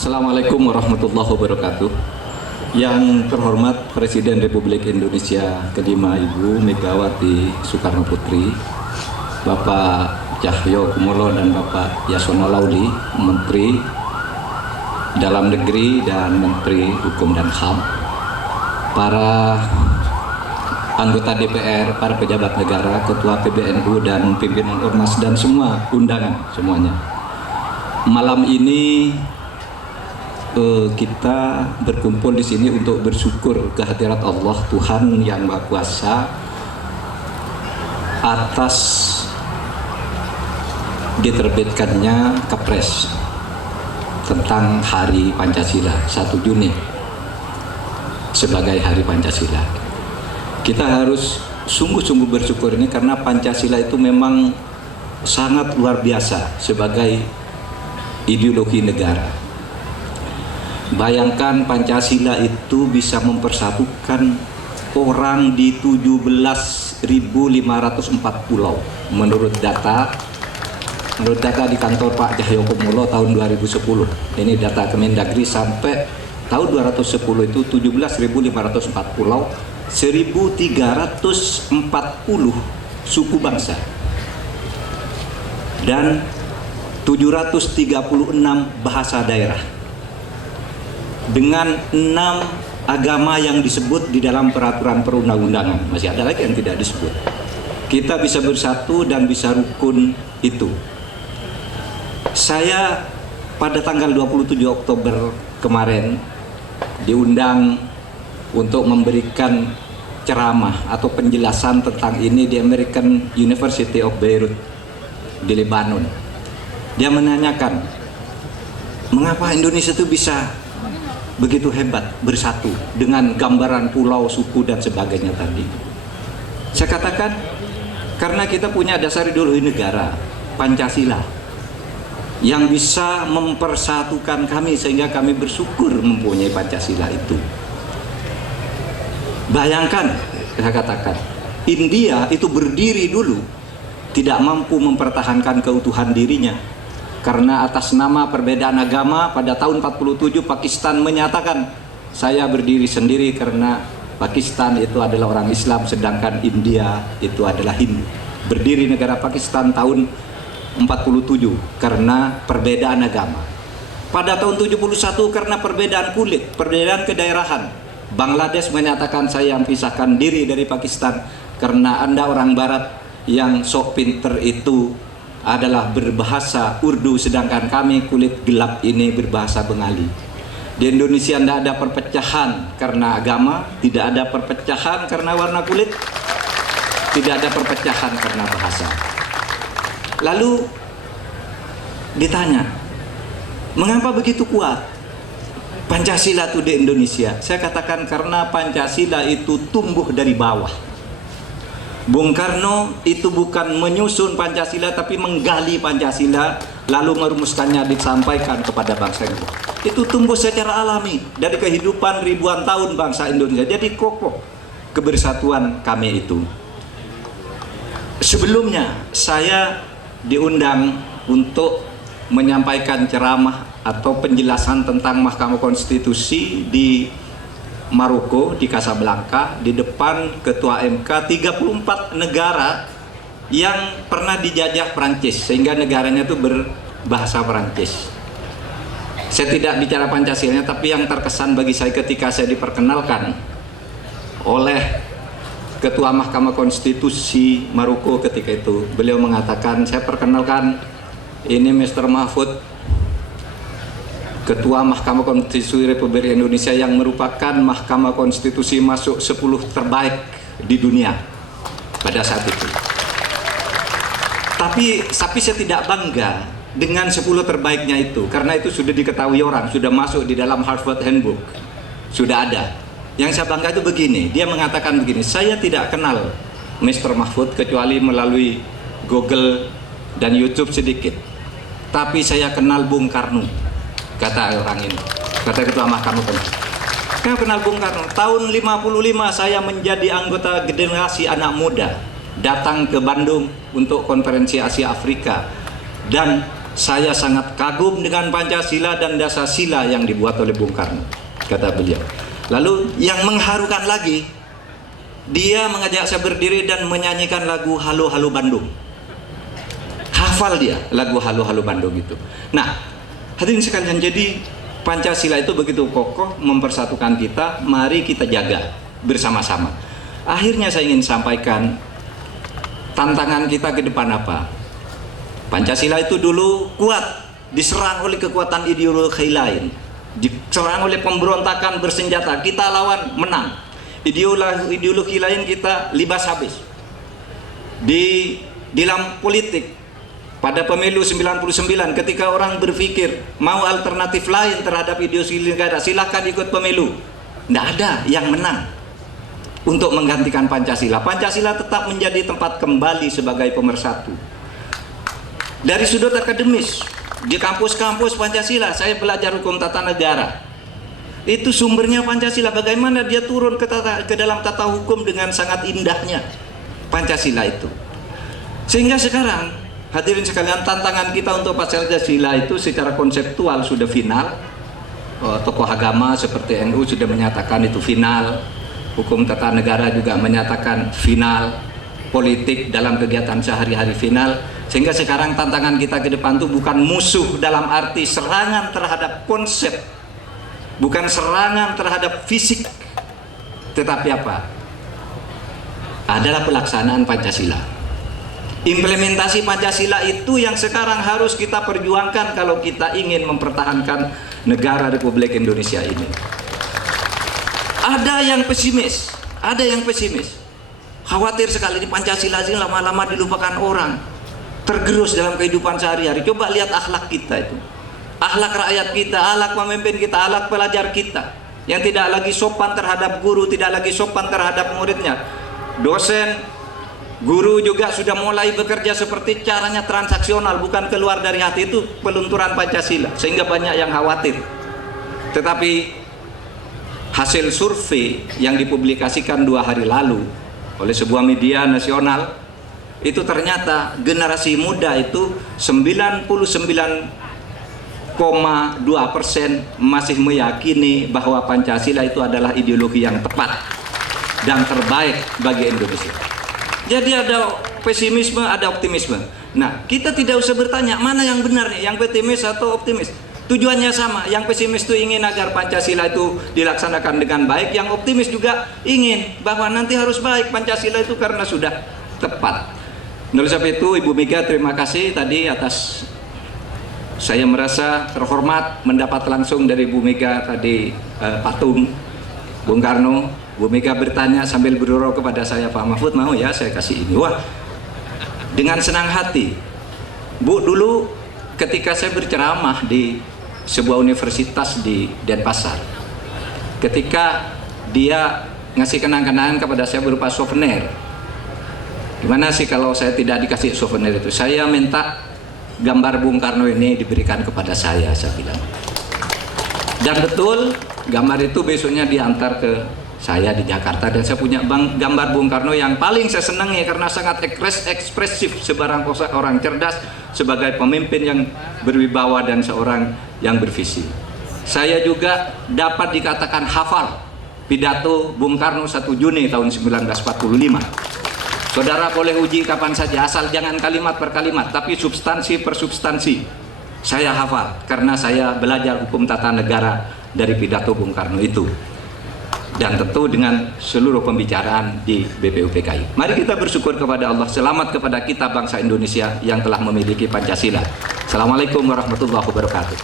Assalamualaikum warahmatullahi wabarakatuh. Yang terhormat Presiden Republik Indonesia kelima Ibu Megawati Soekarno Putri, Bapak Cahyokumolo dan Bapak Yasona Lauli, Menteri Dalam Negeri dan Menteri Hukum dan HAM, para anggota DPR, para pejabat negara, Ketua PBNU dan pimpinan Ormas dan semua undangan semuanya. Malam ini kita berkumpul di sini untuk bersyukur kehadirat Allah Tuhan yang Maha Kuasa atas diterbitkannya Kepres tentang Hari Pancasila 1 Juni sebagai Hari Pancasila. Kita harus sungguh-sungguh bersyukur ini karena Pancasila itu memang sangat luar biasa sebagai ideologi negara. Bayangkan Pancasila itu bisa mempersatukan orang di 17.504 pulau menurut data di kantor Pak Cahyokumolo tahun 2010. Ini data Kemendagri sampai tahun 2010 itu 17.504 pulau, 1.340 suku bangsa dan 736 bahasa daerah dengan 6 agama yang disebut di dalam peraturan perundang-undangan. Masih ada lagi yang tidak disebut. Kita bisa bersatu dan bisa rukun itu. Saya pada tanggal 27 Oktober kemarin diundang untuk memberikan ceramah atau penjelasan tentang ini di American University of Beirut di Lebanon. Dia menanyakan, mengapa Indonesia itu bisa begitu hebat bersatu dengan gambaran pulau, suku dan sebagainya tadi. Saya katakan karena kita punya dasar ideologi negara, Pancasila, yang bisa mempersatukan kami sehingga kami bersyukur mempunyai Pancasila itu. Bayangkan, saya katakan, India itu berdiri dulu tidak mampu mempertahankan keutuhan dirinya. Karena atas nama perbedaan agama pada tahun 47 Pakistan menyatakan saya berdiri sendiri karena Pakistan itu adalah orang Islam sedangkan India itu adalah Hindu. Berdiri negara Pakistan tahun 47 karena perbedaan agama. Pada tahun 71 karena perbedaan kulit, perbedaan kedaerahan, Bangladesh menyatakan saya pisahkan diri dari Pakistan karena Anda orang Barat yang sok pinter itu adalah berbahasa Urdu sedangkan kami kulit gelap ini berbahasa Bengali. Di Indonesia tidak ada perpecahan karena agama, tidak ada perpecahan karena warna kulit, tidak ada perpecahan karena bahasa. Lalu ditanya, mengapa begitu kuat Pancasila itu di Indonesia? Saya katakan karena Pancasila itu tumbuh dari bawah. Bung Karno itu bukan menyusun Pancasila tapi menggali Pancasila lalu merumuskannya disampaikan kepada bangsa itu. Itu tumbuh secara alami dari kehidupan ribuan tahun bangsa Indonesia. Jadi kokoh kebersatuan kami itu. Sebelumnya saya diundang untuk menyampaikan ceramah atau penjelasan tentang Mahkamah Konstitusi di Maroko, di Casablanca, di depan Ketua MK 34 negara yang pernah dijajah Prancis sehingga negaranya itu berbahasa Prancis. Saya tidak bicara Pancasilanya, tapi yang terkesan bagi saya ketika saya diperkenalkan oleh Ketua Mahkamah Konstitusi Maroko ketika itu, beliau mengatakan, saya perkenalkan ini Mr. Mahfud, Ketua Mahkamah Konstitusi Republik Indonesia yang merupakan Mahkamah Konstitusi masuk 10 terbaik di dunia pada saat itu. Tapi saya tidak bangga dengan 10 terbaiknya itu karena itu sudah diketahui orang, sudah masuk di dalam Harvard Handbook, sudah ada. Yang saya bangga itu begini, dia mengatakan begini, saya tidak kenal Mr. Mahfud kecuali melalui Google dan YouTube sedikit, tapi saya kenal Bung Karno. Kata orang ini, kata Ketua Mahkamah Konstitusi. Saya kenal Bung Karno. Tahun 55 saya menjadi anggota generasi anak muda datang ke Bandung untuk konferensi Asia Afrika dan saya sangat kagum dengan Pancasila dan Dasar-sila yang dibuat oleh Bung Karno, kata beliau. Lalu yang mengharukan lagi, dia mengajak saya berdiri dan menyanyikan lagu Halo Halo Bandung. Hafal dia lagu Halo Halo Bandung itu. Nah, hadirin sekalian, jadi Pancasila itu begitu kokoh mempersatukan kita, mari kita jaga bersama-sama. Akhirnya saya ingin sampaikan tantangan kita ke depan apa? Pancasila itu dulu kuat, diserang oleh kekuatan ideologi lain, diserang oleh pemberontakan bersenjata, kita lawan, menang. Ideologi lain kita libas habis. Di dalam politik, pada pemilu 99 ketika orang berpikir mau alternatif lain terhadap ideologi negara, silahkan ikut pemilu, tidak ada yang menang untuk menggantikan Pancasila. Pancasila tetap menjadi tempat kembali sebagai pemersatu. Dari sudut akademis, di kampus-kampus Pancasila, saya belajar hukum tata negara. Itu sumbernya Pancasila, bagaimana dia turun ke dalam tata hukum dengan sangat indahnya Pancasila itu. Sehingga sekarang, hadirin sekalian, tantangan kita untuk Pancasila itu secara konseptual sudah final. Tokoh agama seperti NU sudah menyatakan itu final. Hukum tata negara juga menyatakan final, politik dalam kegiatan sehari-hari final. Sehingga sekarang tantangan kita ke depan itu bukan musuh dalam arti serangan terhadap konsep, bukan serangan terhadap fisik, tetapi apa? Adalah pelaksanaan Pancasila. Implementasi Pancasila itu yang sekarang harus kita perjuangkan kalau kita ingin mempertahankan negara Republik Indonesia ini. Ada yang pesimis, ada yang pesimis. Khawatir sekali di Pancasila ini lama-lama dilupakan orang. Tergerus dalam kehidupan sehari-hari. Coba lihat akhlak kita itu. Akhlak rakyat kita, akhlak pemimpin kita, akhlak pelajar kita. Yang tidak lagi sopan terhadap guru, tidak lagi sopan terhadap muridnya. Dosen, guru juga sudah mulai bekerja seperti caranya transaksional, bukan keluar dari hati. Itu pelunturan Pancasila. Sehingga banyak yang khawatir. Tetapi hasil survei yang dipublikasikan 2 hari lalu oleh sebuah media nasional, itu ternyata generasi muda itu 99,2% masih meyakini bahwa Pancasila itu adalah ideologi yang tepat dan terbaik bagi Indonesia. Jadi ada pesimisme, ada optimisme. Nah, kita tidak usah bertanya mana yang benar nih, yang pesimis atau optimis. Tujuannya sama, yang pesimis itu ingin agar Pancasila itu dilaksanakan dengan baik, yang optimis juga ingin bahwa nanti harus baik Pancasila itu karena sudah tepat. Oleh sebab itu, Ibu Mega, terima kasih tadi atas, saya merasa terhormat mendapat langsung dari Ibu Mega tadi patung Bung Karno. Bu Mega bertanya sambil berdorong kepada saya, Pak Mahfud mau ya saya kasih ini. Wah, dengan senang hati. Bu, dulu ketika saya berceramah di sebuah universitas di Denpasar, ketika dia ngasih kenang-kenangan kepada saya berupa souvenir, gimana sih kalau saya tidak dikasih souvenir itu? Saya minta gambar Bung Karno ini diberikan kepada saya bilang. Dan betul, gambar itu besoknya diantar ke saya di Jakarta, dan saya punya gambar Bung Karno yang paling saya senangi karena sangat ekspresif, sebarang orang cerdas, sebagai pemimpin yang berwibawa dan seorang yang bervisi. Saya juga dapat dikatakan hafal pidato Bung Karno 1 Juni tahun 1945. Saudara boleh uji kapan saja, asal jangan kalimat per kalimat, tapi substansi per substansi. Saya hafal karena saya belajar hukum tata negara dari pidato Bung Karno itu. Dan tentu dengan seluruh pembicaraan di BPUPKI. Mari kita bersyukur kepada Allah, selamat kepada kita bangsa Indonesia yang telah memiliki Pancasila. Assalamualaikum warahmatullahi wabarakatuh.